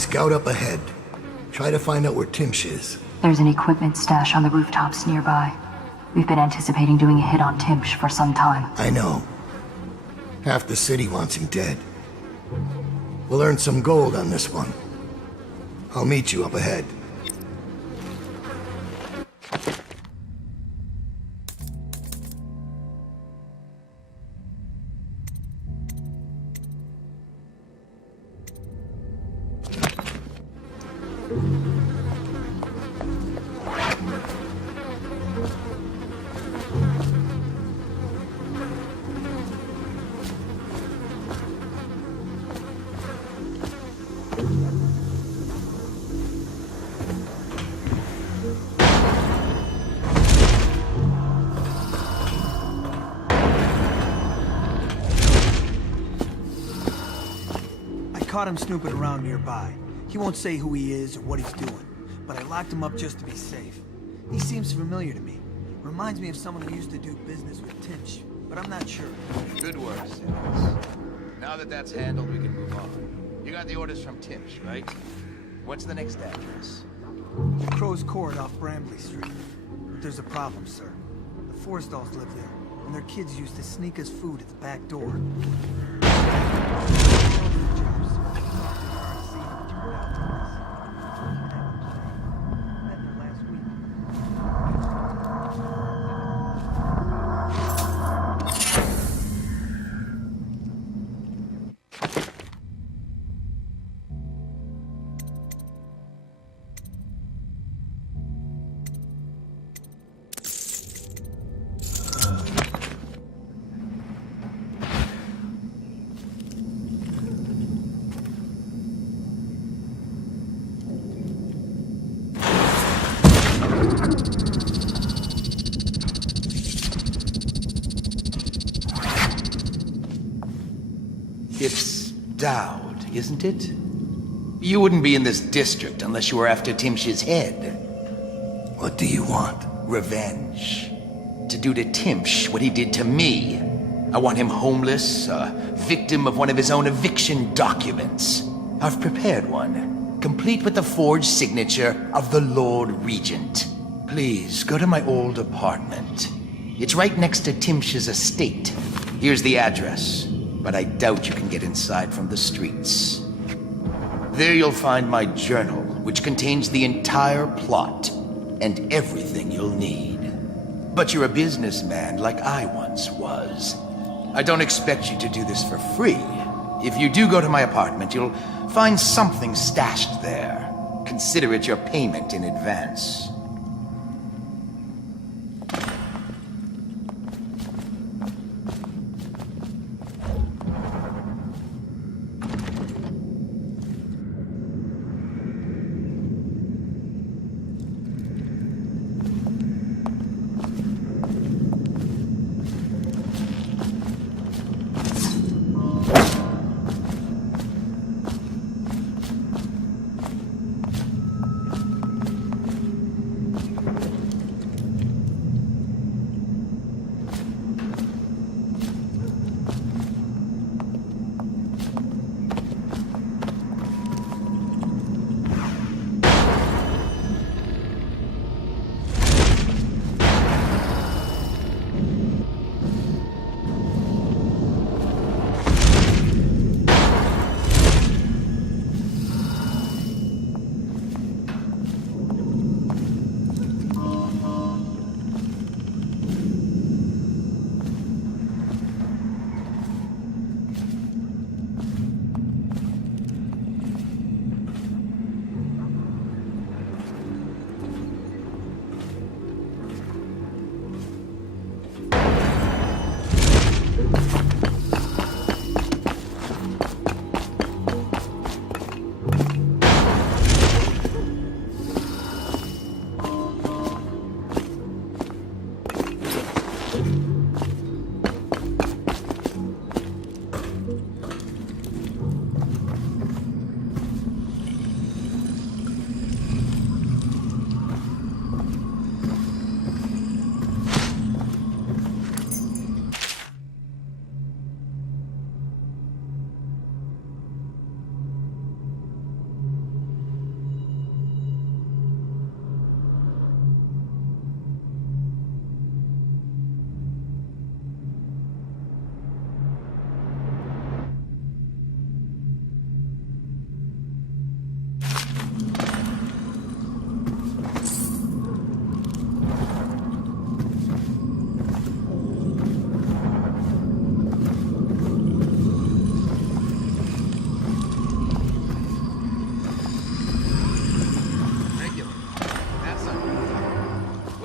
Scout up ahead. Try to find out where Timsh is. There's an equipment stash on the rooftops nearby. We've been anticipating doing a hit on Timsh for some time. I know. Half the city wants him dead. We'll earn some gold on this one. I'll meet you up ahead. Caught him snooping around nearby. He won't say who he is or what he's doing, but I locked him up just to be safe. He seems familiar to me. Reminds me of someone who used to do business with Timsh, but I'm not sure. Good work, Simmons. Now that that's handled, we can move on. You got the orders from Timsh, right? What's the next address? Crow's Court off Bramley Street. But there's a problem, sir. The Forrestalls live there, and their kids used to sneak us food at the back door. It's Daud, isn't it? You wouldn't be in this district unless you were after Timsh's head. What do you want? Revenge. To do to Timsh what he did to me. I want him homeless, a victim of one of his own eviction documents. I've prepared one, complete with the forged signature of the Lord Regent. Please, go to my old apartment. It's right next to Timsh's estate. Here's the address, but I doubt you can get inside from the streets. There you'll find my journal, which contains the entire plot and everything you'll need. But you're a businessman like I once was. I don't expect you to do this for free. If you do go to my apartment, you'll find something stashed there. Consider it your payment in advance.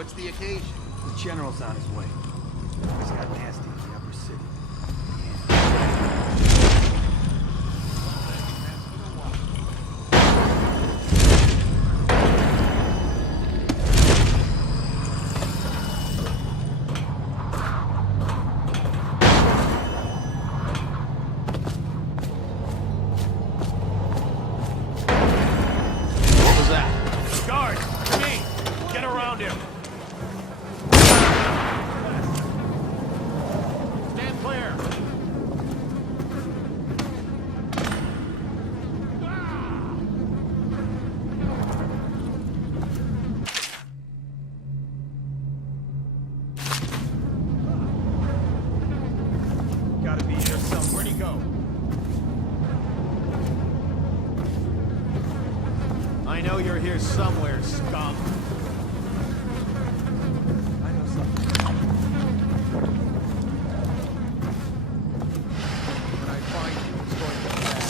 What's the occasion? The general's on his way. He's got nasty in the upper city. I know you're here somewhere, scum. I know something. When I find you, it's going to be bad.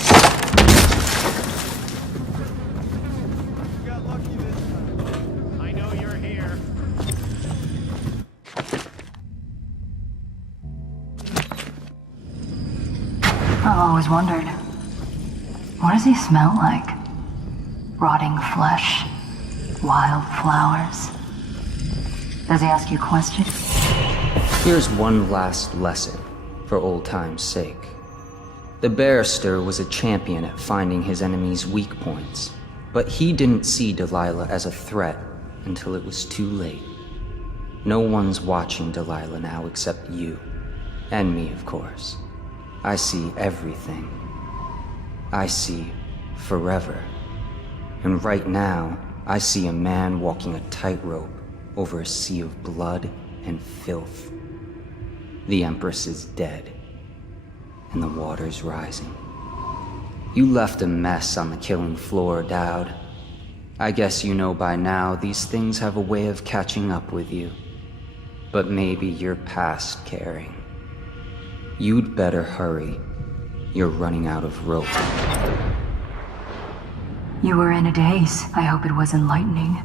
You got lucky this time. I know you're here. I've always wondered, what does he smell like? Rotting flesh? Wild flowers? Does he ask you questions? Here's one last lesson, for old time's sake. The barrister was a champion at finding his enemies' weak points, but he didn't see Delilah as a threat until it was too late. No one's watching Delilah now except you. And me, of course. I see everything. I see forever. And right now, I see a man walking a tightrope over a sea of blood and filth. The Empress is dead, and the water's rising. You left a mess on the killing floor, Daud. I guess you know by now these things have a way of catching up with you. But maybe you're past caring. You'd better hurry. You're running out of rope. You were in a daze. I hope it was enlightening.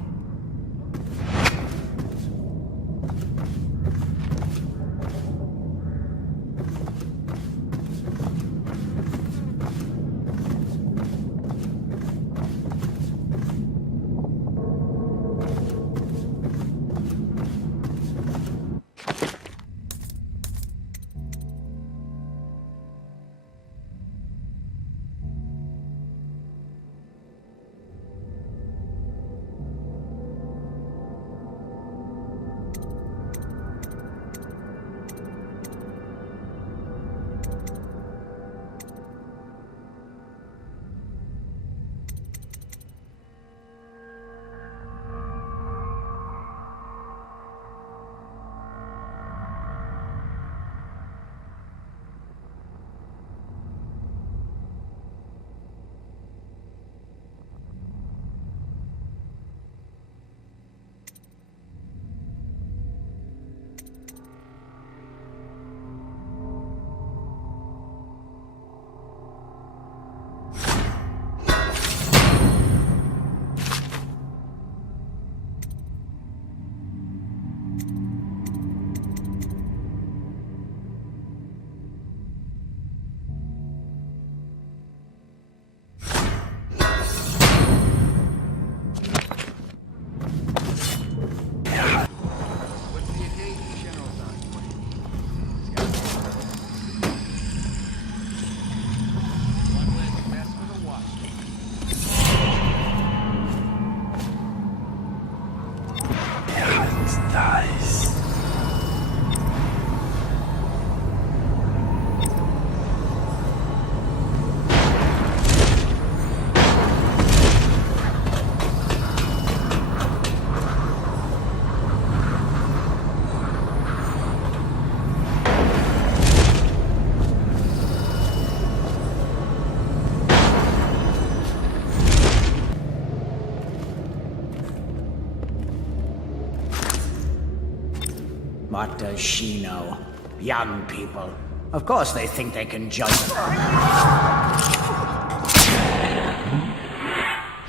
What does she know? Young people. Of course they think they can judge.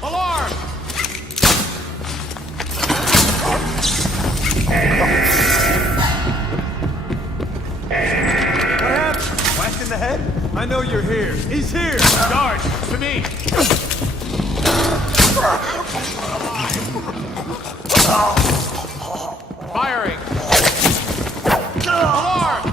Alarm! I know you're here. He's here! Guard, to me! Firing! Alarm!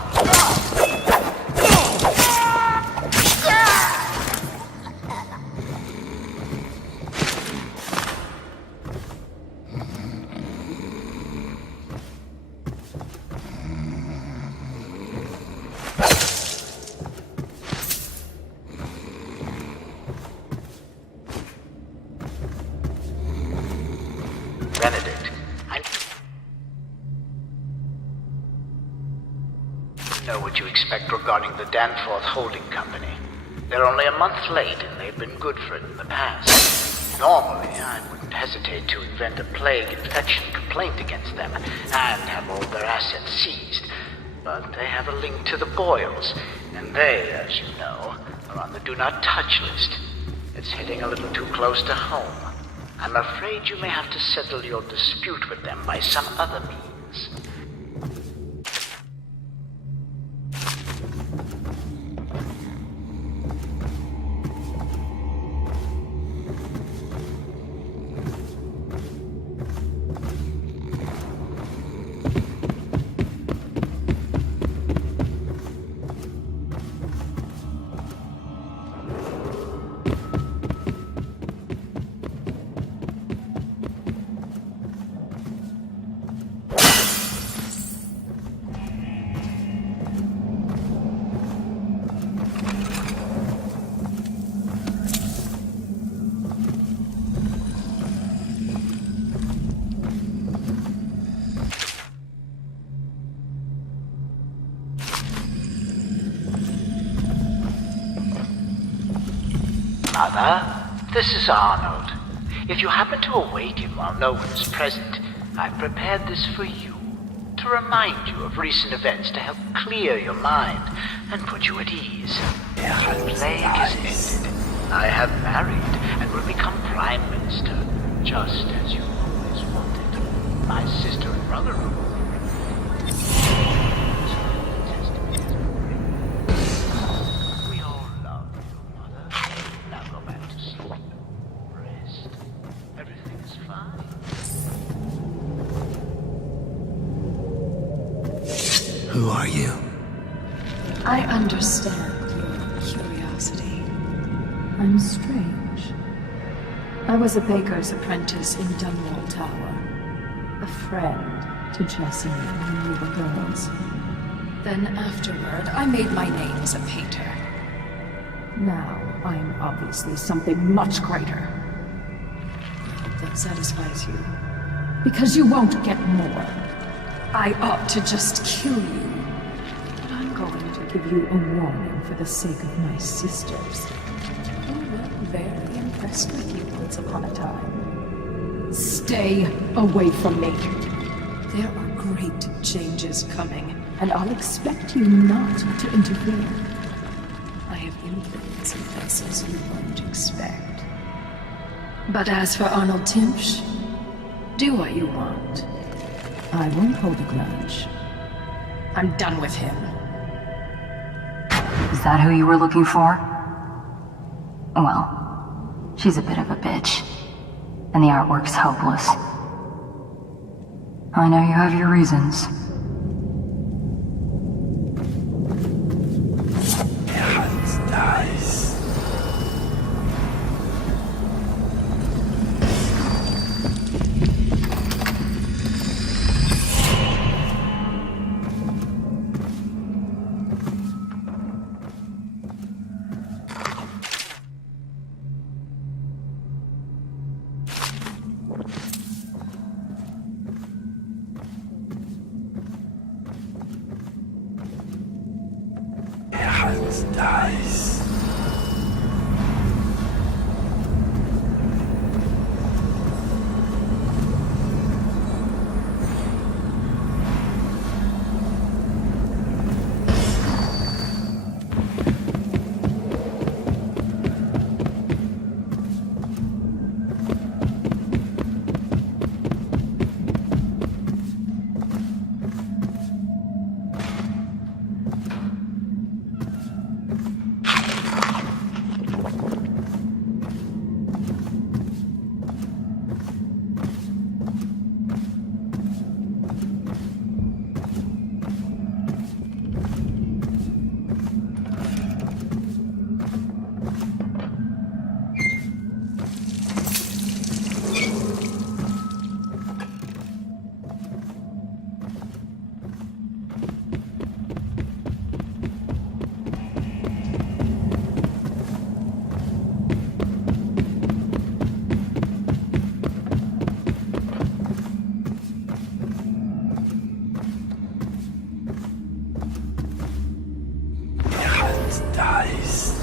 Benedict, I know what you expect regarding the Danforth Holding Company. They're only a month late, and they've been good for it in the past. Normally, I wouldn't hesitate to invent a plague infection complaint against them and have all their assets seized. But they have a link to the Boyles, and they, as you know, are on the Do Not Touch list. It's hitting a little too close to home. I'm afraid you may have to settle your dispute with them by some other means. Mother, this is Arnold. If you happen to awaken while no one is present, I've prepared this for you, to remind you of recent events to help clear your mind and put you at ease. The plague is ended. I have married and will become Prime Minister, just as you always wanted. My sister and brother are we all love you, Mother. Now go back to sleep. Rest. Everything is fine. Who are you? I understand your curiosity. I'm strange. I was a baker's apprentice in Dunwall Tower. A friend to Jessie when we were girls. Then afterward, I made my name as a painter. Now, I'm obviously something much greater. That satisfies you. Because you won't get more. I ought to just kill you. But I'm going to give you a warning for the sake of my sisters. Who were very impressed with you once upon a time. Stay away from me. There are great changes coming, and I'll expect you not to interfere. I have influence in places you won't expect. But as for Arnold Timsh, do what you want. I won't hold a grudge. I'm done with him. Is that who you were looking for? Well, she's a bit of a bitch. And the artwork's hopeless. I know you have your reasons. dies.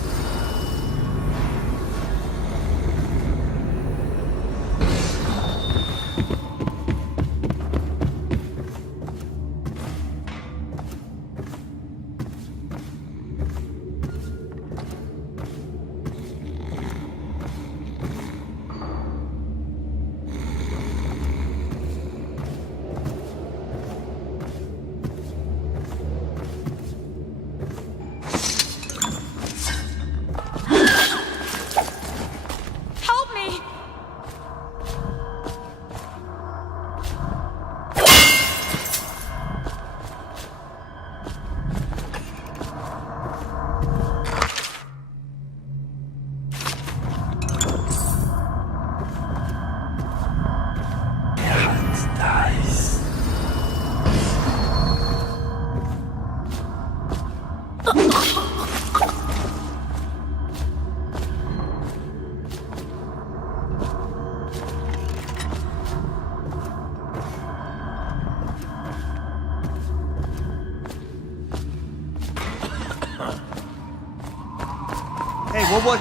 Hey, what?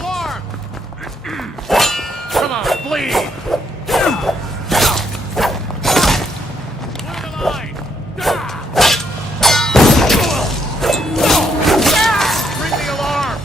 Alarm! Come on, bleed! Clear the line! Bring the alarm!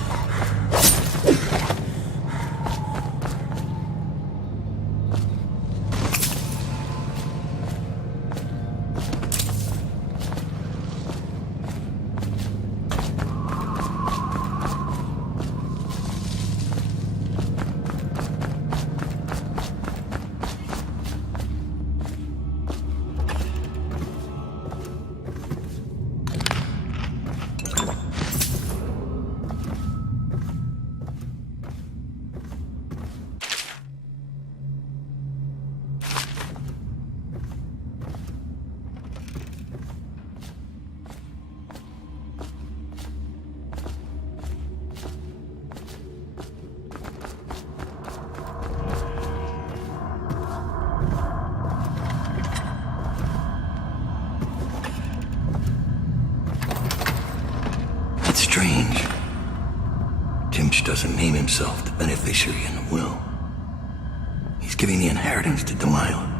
That's strange. Timch doesn't name himself the beneficiary in the will. He's giving the inheritance to Delilah.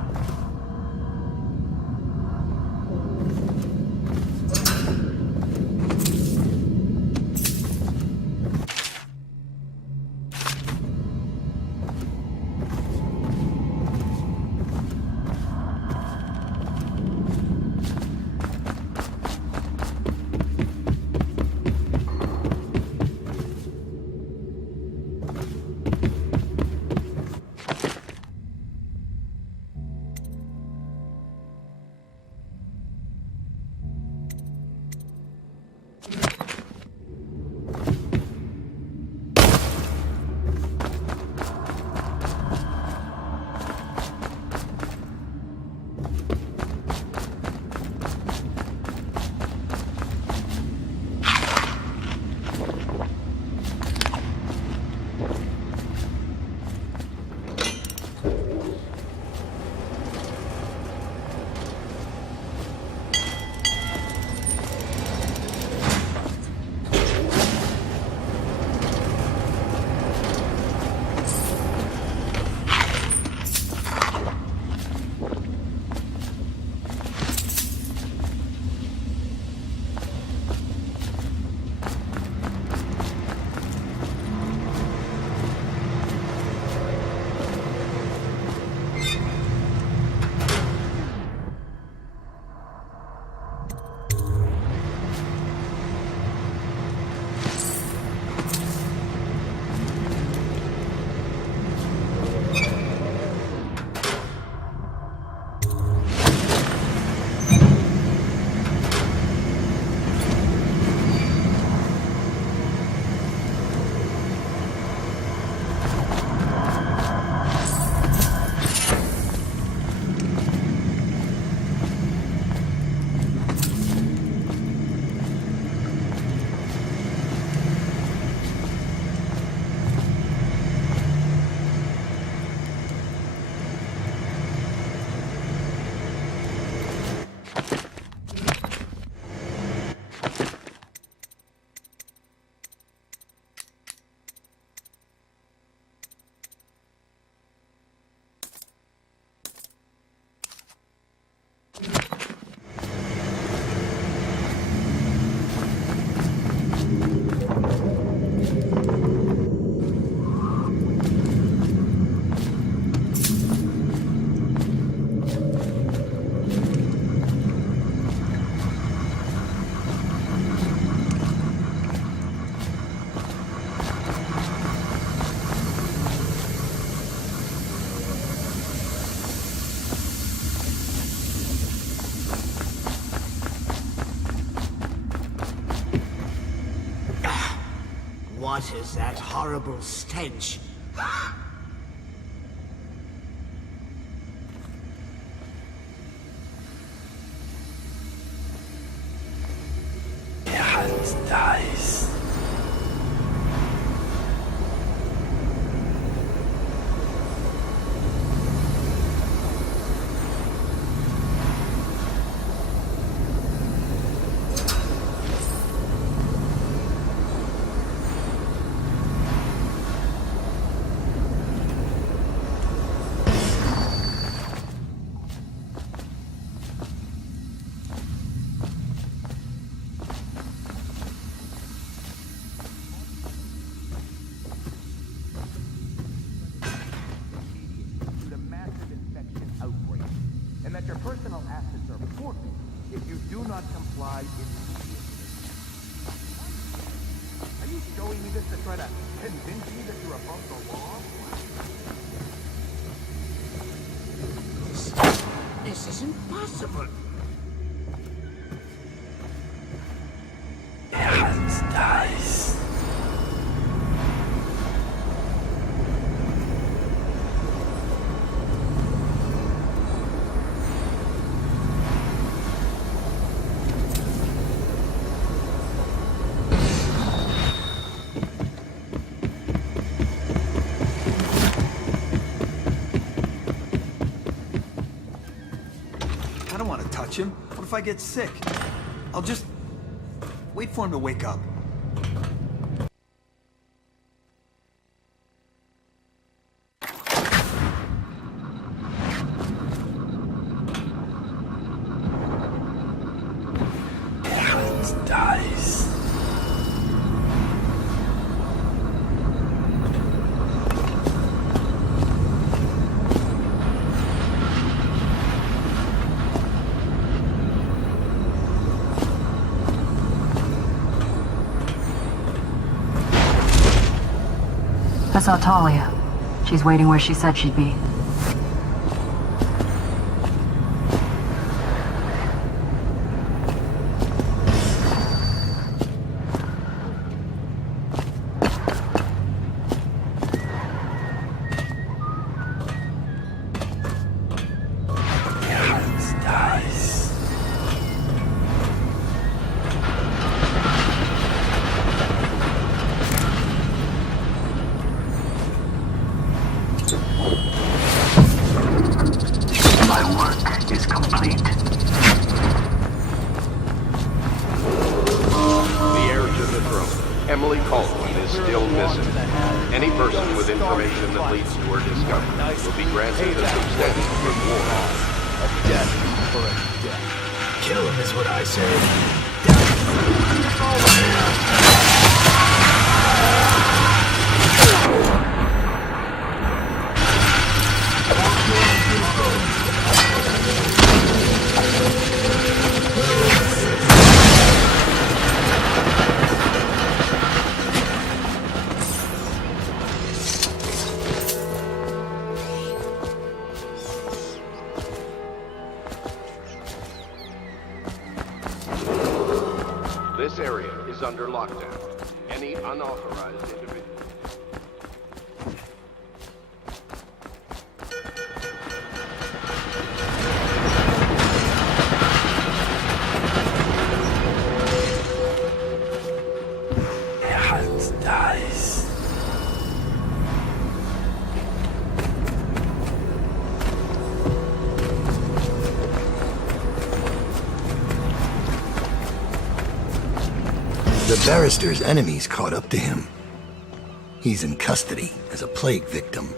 What is that horrible stench? Dice. This is impossible. Dice. I don't want to touch him. What if I get sick? I'll just wait for him to wake up. Dice. I saw Talia. She's waiting where she said she'd be. This area is under lockdown. Any unauthorized individual... Dice. The barrister's enemies caught up to him. He's in custody as a plague victim.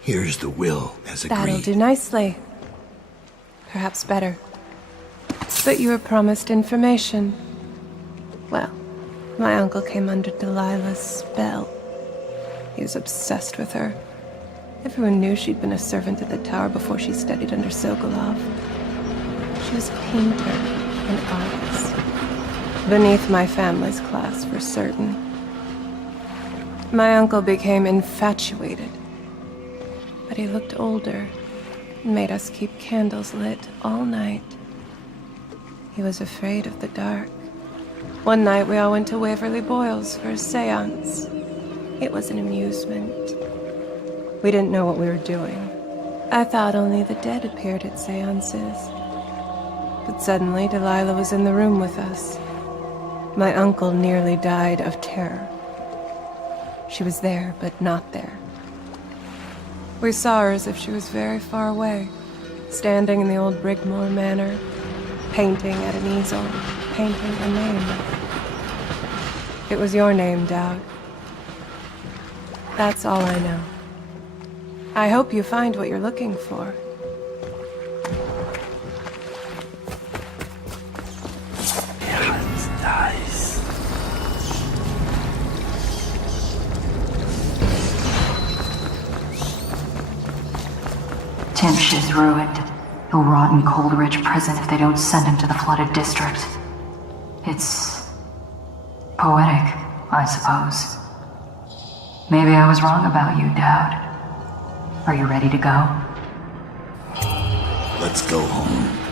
Here's the will as agreed. That'll do nicely. Perhaps better. But you were promised information. Well, my uncle came under Delilah's spell. He was obsessed with her. Everyone knew she'd been a servant at the tower before she studied under Sokolov. She was a painter, an artist. Beneath my family's class, for certain. My uncle became infatuated. But he looked older, and made us keep candles lit all night. He was afraid of the dark. One night we all went to Waverly Boyle's for a seance. It was an amusement. We didn't know what we were doing. I thought only the dead appeared at seances. But suddenly Delilah was in the room with us. My uncle nearly died of terror. She was there, but not there. We saw her as if she was very far away, standing in the old Brigmore Manor, painting at an easel, painting a name. It was your name, Daud. That's all I know. I hope you find what you're looking for. Nice. Timsh is ruined. He'll rot in Coldridge Prison if they don't send him to the flooded district. It's poetic, I suppose. Maybe I was wrong about you, Daud. Are you ready to go? Let's go home.